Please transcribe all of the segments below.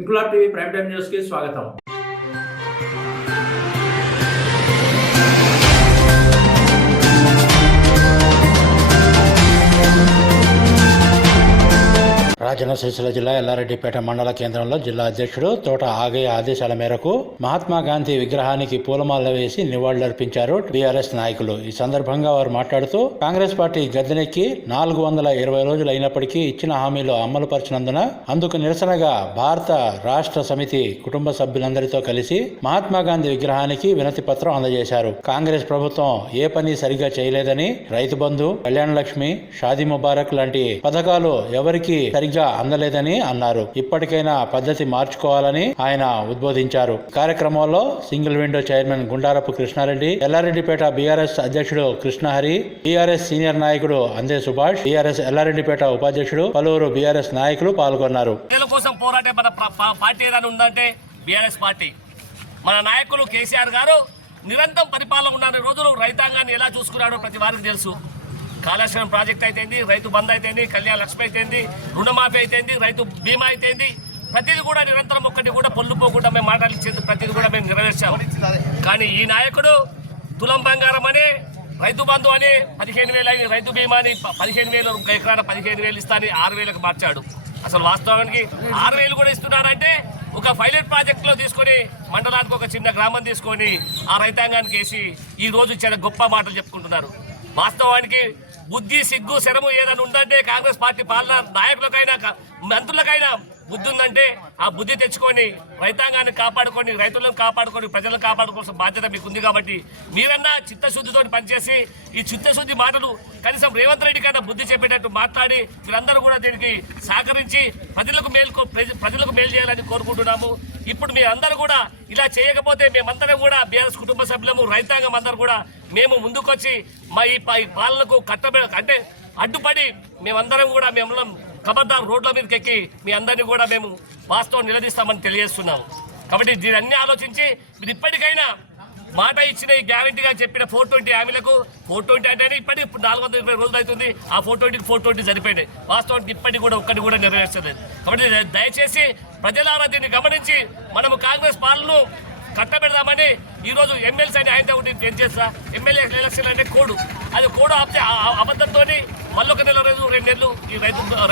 Inquilab TV prime time news కి స్వాగతం. రాజన్న సిరిసిల్ల జిల్లా ఎల్లారెడ్డిపేట మండల కేంద్రంలో జిల్లా అధ్యక్షుడు తోట ఆగయ్య ఆదేశాల మేరకు మహాత్మా గాంధీ విగ్రహానికి పూలమాల వేసి నివాళులర్పించారు టీఆర్ఎస్ నాయకులు. ఈ సందర్భంగా వారు మాట్లాడుతూ కాంగ్రెస్ పార్టీ గద్దెనెక్కి 420 రోజులు అయినప్పటికీ ఇచ్చిన హామీలు అమలు పరిచినందున అందుకు నిరసనగా భారత రాష్ట్ర సమితి కుటుంబ సభ్యులందరితో కలిసి మహాత్మా గాంధీ విగ్రహానికి వినతి పత్రం అందజేశారు. కాంగ్రెస్ ప్రభుత్వం ఏ పని సరిగా చేయలేదని, రైతు బంధు, కళ్యాణ లక్ష్మి, షాదీ ముబారక్ లాంటి పథకాలు ఎవరికి సరిగ్గా అందలేదని అన్నారు. ఇప్పటికైనా పద్ధతి మార్చుకోవాలని ఆయన ఉద్బోధించారు. కార్యక్రమంలో single window chairman Gundarapu Krishnareddy, Yellareddypet BRS అధ్యక్షుడు కృష్ణహరి, టీఆర్ఎస్ సీనియర్ నాయకుడు అందే సుభాష్, టీఆర్ఎస్ ఎల్లారెడ్డిపేట ఉపాధ్యక్షుడు పలువురు బీఆర్ఎస్ నాయకులు పాల్గొన్నారు. కోసం పోరాటే మన పార్టీ ఏదైనా ఉందంటే బీఆర్ఎస్ పార్టీ. మన నాయకులు కేసీఆర్ గారు నిరంతరం పరిపాలన ఉన్న రోజులు రైతాంగాన్ని ఎలా చూసుకున్నాడో ప్రతి వారికి తెలుసు. కాళేశ్వరం ప్రాజెక్ట్ అయితేంది, రైతు బంధు అయితేంది, కళ్యాణ లక్ష్మి అయితేంది, రుణమాఫీ అయితేంది, రైతు బీమా అయితేంది, ప్రతిదీ కూడా నిరంతరం ఒక్కటి కూడా పొల్లుపోకుండా మేము మాట్లాడించేది ప్రతిదీ కూడా మేము నెరవేర్చాము. కానీ ఈ నాయకుడు తులం బంగారం అని, రైతు బంధు అని 15,000 అని, రైతు బీమా అని 15,000 ఎకరాన 15,000 ఇస్తాని 6,000కు మార్చాడు. అసలు వాస్తవానికి 6,000 కూడా ఇస్తున్నారంటే ఒక పైలట్ ప్రాజెక్టులో తీసుకొని మండలానికి ఒక చిన్న గ్రామం తీసుకొని ఆ రైతాంగానికి వేసి ఈ రోజు చాలా గొప్ప మాటలు చెప్పుకుంటున్నారు. వాస్తవానికి బుద్ధి, సిగ్గు, శరము ఏదైనా ఉందంటే కాంగ్రెస్ పార్టీ పాలన నాయకులకైనా మంత్రులకైనా బుద్ధి ఉందంటే ఆ బుద్ధి తెచ్చుకొని రైతాంగాన్ని కాపాడుకొని, రైతులను కాపాడుకొని, ప్రజలను కాపాడుకోవాల్సిన బాధ్యత మీకు ఉంది. కాబట్టి మీరన్నా చిత్తశుద్ధితో పనిచేసి ఈ చిత్తశుద్ధి మాటలు కనీసం రేవంత్ రెడ్డి కన్నా బుద్ధి చెప్పేటట్టు మాట్లాడి మీరందరూ కూడా దీనికి సహకరించి ప్రజలకు మేలు చేయాలని కోరుకుంటున్నాము. ఇప్పుడు మీ అందరూ కూడా ఇలా చేయకపోతే మేమందరం కూడా బీఆర్ఎస్ కుటుంబ సభ్యులము, రైతాంగం అందరూ కూడా మేము ముందుకొచ్చి మా ఈ పాలనకు అంటే అడ్డుపడి మేమందరం కూడా మేము ఖబర్దార్ రోడ్ల మీదకి ఎక్కి మీ అందరినీ కూడా మేము వాస్తవం నిలదీస్తామని తెలియజేస్తున్నాము. కాబట్టి దీన్ని ఆలోచించి మీరు ఇప్పటికైనా మాట ఇచ్చిన ఈ గ్యారంటీగా చెప్పిన 420 హామీలకు 420 అంటే ఇప్పటికి 420 రోజులు అవుతుంది. ఆ 420కి 420 సరిపోయినాయి. వాస్తవానికి ఇప్పటికి కూడా ఒక్కటి కూడా నెరవేర్చలేదు. కాబట్టి దయచేసి ప్రజలారా దీన్ని గమనించి మనము కాంగ్రెస్ పాలనను కట్టబెడదామని ఈరోజు ఎమ్మెల్సీ అని ఆయన ఒకటి ఏం చేస్తా, ఎమ్మెల్యే ఎలక్షన్ అంటే కోడ్, అది కోడ్ ఆపితే అబద్ధంతో మళ్ళొక నెల రోజు 2 నెలలు ఈ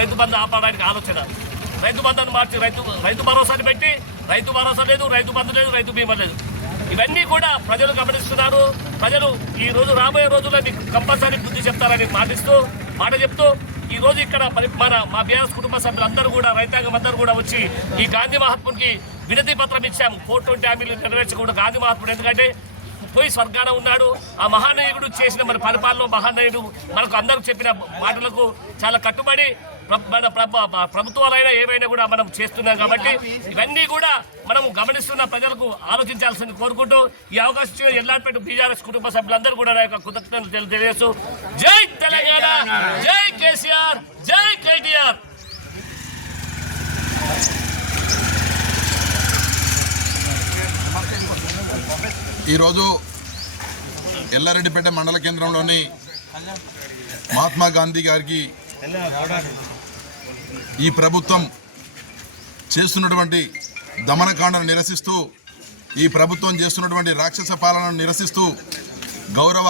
రైతు బంధు ఆపడానికి ఆలోచన. రైతు బంధాన్ని మార్చి రైతు భరోసాని పెట్టి రైతు భరోసా లేదు, రైతు బంధు లేదు, రైతు బీమా లేదు. ఇవన్నీ కూడా ప్రజలు గమనిస్తున్నారు. ప్రజలు ఈ రోజు రాబోయే రోజుల్లో మీకు కంపల్సరీ బుద్ధి చెప్తారని మాట చెప్తూ ఈ రోజు ఇక్కడ మా బీఆర్ఎస్ కుటుంబ సభ్యులందరూ కూడా, రైతాంగం అందరూ కూడా వచ్చి ఈ గాంధీ మహాత్మునికి వినతి పత్రం ఇచ్చాము. 420 హామీలు నెరవేర్చకుండా గాంధీ మహాత్ముడు ఎందుకంటే పోయి స్వర్గాన ఉన్నాడు. ఆ మహానీయుడు చేసిన మన పరిపాలనలో మహానీయుడు మనకు అందరూ చెప్పిన మాటలకు చాలా కట్టుబడి మన ప్రభుత్వాలైనా ఏవైనా కూడా మనం చేస్తున్నాం. కాబట్టి ఇవన్నీ కూడా మనం గమనిస్తున్న ప్రజలకు ఆలోచించాల్సింది కోరుకుంటూ ఈ అవకాశం ఇచ్చిన ఎల్లారెడ్డిపేట బీఆర్ఎస్ కుటుంబ సభ్యులందరూ కూడా నా యొక్క కృతజ్ఞతలు తెలియజేస్తూ జై తెలంగాణ, జై కేసీఆర్, జై కేటీఆర్. ఈరోజు ఎల్లారెడ్డిపేట మండల కేంద్రంలోని మహాత్మా గాంధీ గారికి ఈ ప్రభుత్వం చేస్తున్నటువంటి దమనకాండను నిరసిస్తూ, ఈ ప్రభుత్వం చేస్తున్నటువంటి రాక్షస పాలనను నిరసిస్తూ గౌరవ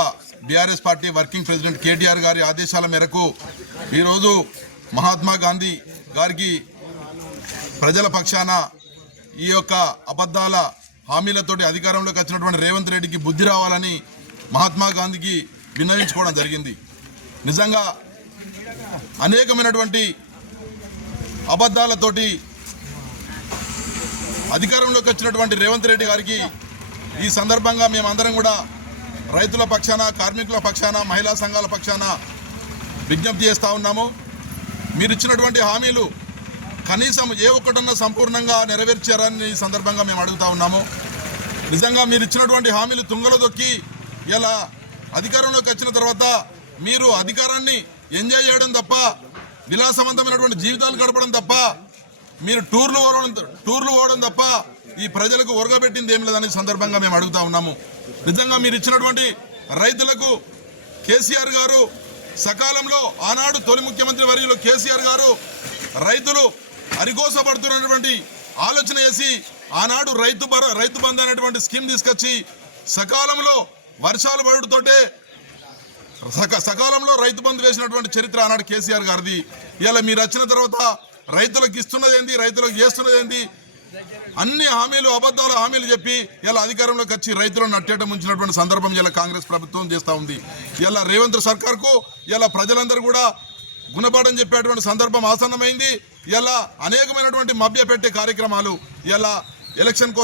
BRS party working president KTR గారి ఆదేశాల మేరకు ఈరోజు మహాత్మా గాంధీ గారికి ప్రజల పక్షాన ఈ యొక్క అబద్ధాల హామీలతోటి అధికారంలోకి వచ్చినటువంటి రేవంత్ రెడ్డికి బుద్ధి రావాలని మహాత్మా గాంధీకి విన్నవించుకోవడం జరిగింది. నిజంగా అనేకమైనటువంటి అబద్ధాలతోటి అధికారంలోకి వచ్చినటువంటి రేవంత్ రెడ్డి గారికి ఈ సందర్భంగా మేమందరం కూడా రైతుల పక్షాన, కార్మికుల పక్షాన, మహిళా సంఘాల పక్షాన విజ్ఞప్తి చేస్తూ ఉన్నాము. మీరు ఇచ్చినటువంటి హామీలు కనీసం ఏ ఒక్కటన్నా సంపూర్ణంగా నెరవేర్చారని ఈ సందర్భంగా మేము అడుగుతూ ఉన్నాము. నిజంగా మీరు ఇచ్చినటువంటి హామీలు తుంగలో దొక్కి ఇలా అధికారంలోకి వచ్చిన తర్వాత మీరు అధికారాన్ని ఎంజాయ్ చేయడం తప్ప, విలాసవంతమైనటువంటి జీవితాలు గడపడం తప్ప, మీరు టూర్లు పోవడం తప్ప ఈ ప్రజలకు ఒరగబెట్టింది ఏం లేదని సందర్భంగా మేము అడుగుతా ఉన్నాము. నిజంగా మీరు ఇచ్చినటువంటి రైతులకు కేసీఆర్ గారు సకాలంలో ఆనాడు తొలి ముఖ్యమంత్రి వర్యులు కేసీఆర్ గారు రైతులు అరిగోసపడుతున్నటువంటి ఆలోచన చేసి ఆనాడు రైతు బంధు అనేటువంటి స్కీమ్ తీసుకొచ్చి సకాలంలో వర్షాలు పడుతోటే సకాలంలో రైతు బంధు వేసినటువంటి చరిత్ర ఆనాడు కేసీఆర్ గారిది. ఇలా మీరు వచ్చిన తర్వాత రైతులకు ఇస్తున్నది ఏంది, రైతులకు చేస్తున్నది ఏంది, అన్ని హామీలు అబద్ధాల హామీలు చెప్పి ఇలా అధికారంలోకి వచ్చి రైతులను నట్టేట ముంచినటువంటి సందర్భం ఇలా కాంగ్రెస్ ప్రభుత్వం చేస్తూ ఉంది. ఇలా రేవంత్ సర్కార్కు ఇలా ప్రజలందరూ కూడా గుణపాఠం చెప్పేటువంటి సందర్భం ఆసన్నమైంది. ఇలా అనేకమైనటువంటి మభ్యపెట్టే కార్యక్రమాలు ఇలా ఎలక్షన్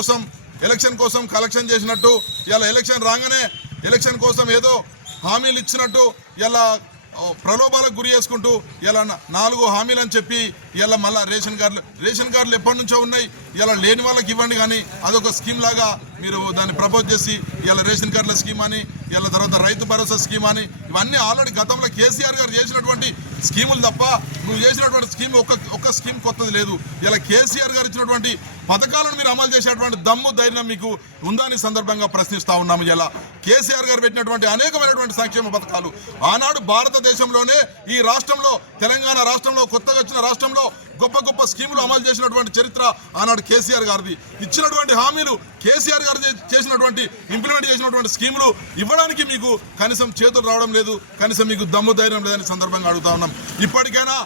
కోసం కలెక్షన్ చేసినట్టు ఇలా ఎలక్షన్ రాగానే ఎలక్షన్ కోసం ఏదో హామీలు ఇచ్చినట్టు ఇలా ప్రలోభాలకు గురి చేసుకుంటూ ఇలా 4 హామీలు అని చెప్పి ఇలా మళ్ళీ రేషన్ కార్డులు ఎప్పటి నుంచో ఉన్నాయి, ఇలా లేని వాళ్ళకి ఇవ్వండి కానీ అదొక స్కీమ్ లాగా మీరు దాన్ని ప్రపోజ్ చేసి ఇలా రేషన్ కార్డుల స్కీమ్ అని ఇలా తర్వాత రైతు భరోసా స్కీమ్ అని ఇవన్నీ ఆల్రెడీ గతంలో కేసీఆర్ గారు చేసినటువంటి స్కీములు తప్ప నువ్వు చేసినటువంటి స్కీమ్ ఒక్క స్కీమ్ కొత్తది లేదు. ఇలా కేసీఆర్ గారు ఇచ్చినటువంటి పథకాలను మీరు అమలు చేసేటువంటి దమ్ము ధైర్యం మీకు ఉందని సందర్భంగా ప్రశ్నిస్తూ ఉన్నాము. ఇలా కేసీఆర్ గారు పెట్టినటువంటి అనేకమైనటువంటి సంక్షేమ పథకాలు ఆనాడు భారతదేశంలోనే ఈ రాష్ట్రంలో తెలంగాణ రాష్ట్రంలో కొత్తగా వచ్చిన రాష్ట్రంలో గొప్ప స్కీములు అమలు చేసినటువంటి చరిత్ర ఆనాడు కేసీఆర్ గారిది. ఇచ్చినటువంటి హామీలు కేసీఆర్ గారు చేసినటువంటి ఇంప్లిమెంట్ చేసినటువంటి స్కీములు ఇవ్వడానికి మీకు కనీసం చేతులు రావడం లేదు, కనీసం మీకు దమ్ము ధైర్యం లేదని సందర్భంగా అడుగుతా ఉన్నాం. ఇప్పటికైనా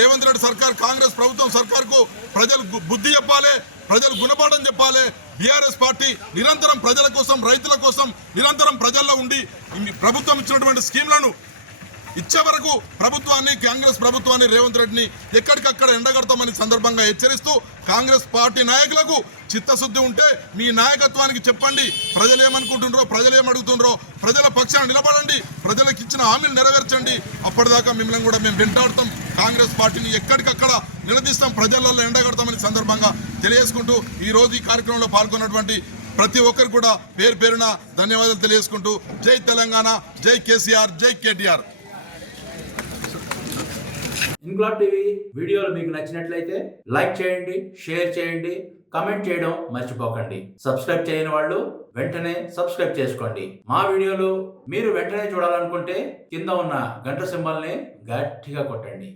రేవంత్ రెడ్డి సర్కార్ కాంగ్రెస్ ప్రభుత్వం సర్కార్కు ప్రజలు బుద్ధి చెప్పాలి, ప్రజలు గుణపాఠం చెప్పాలి. బీఆర్ఎస్ పార్టీ నిరంతరం ప్రజల కోసం రైతుల కోసం నిరంతరం ప్రజల్లో ఉండి ప్రభుత్వం ఇచ్చినటువంటి స్కీమ్లను ఇచ్చే వరకు కాంగ్రెస్ ప్రభుత్వాన్ని రేవంత్ రెడ్డిని ఎక్కడికక్కడ ఎండగడతామని సందర్భంగా హెచ్చరిస్తూ కాంగ్రెస్ పార్టీ నాయకులకు చిత్తశుద్ధి ఉంటే మీ నాయకత్వానికి చెప్పండి, ప్రజలు ఏమనుకుంటుండ్రో, ప్రజలు ఏమడుగుతుండ్రో, ప్రజల పక్షాన నిలబడండి, ప్రజలకు ఇచ్చిన హామీలు నెరవేర్చండి. అప్పటిదాకా మిమ్మల్ని కూడా మేము వెంటాడతాం, కాంగ్రెస్ పార్టీని ఎక్కడికక్కడ నిలదీస్తాం, ప్రజలలో ఎండగడతామని సందర్భంగా తెలియజేసుకుంటూ ఈరోజు ఈ కార్యక్రమంలో పాల్గొన్నటువంటి ప్రతి ఒక్కరు కూడా పేరున ధన్యవాదాలు తెలియజేసుకుంటూ జై తెలంగాణ, జై కేసీఆర్, జై కేటీఆర్. ఇన్క్లాబ్ టీవీ వీడియోలు మీకు నచ్చినట్లయితే లైక్ చేయండి, షేర్ చేయండి, కామెంట్ చేయడం మర్చిపోకండి. సబ్స్క్రైబ్ చేయని వాళ్ళు వెంటనే సబ్స్క్రైబ్ చేసుకోండి. మా వీడియోలు మీరు వెంటనే చూడాలనుకుంటే కింద ఉన్న గంట సింబల్ని గట్టిగా కొట్టండి.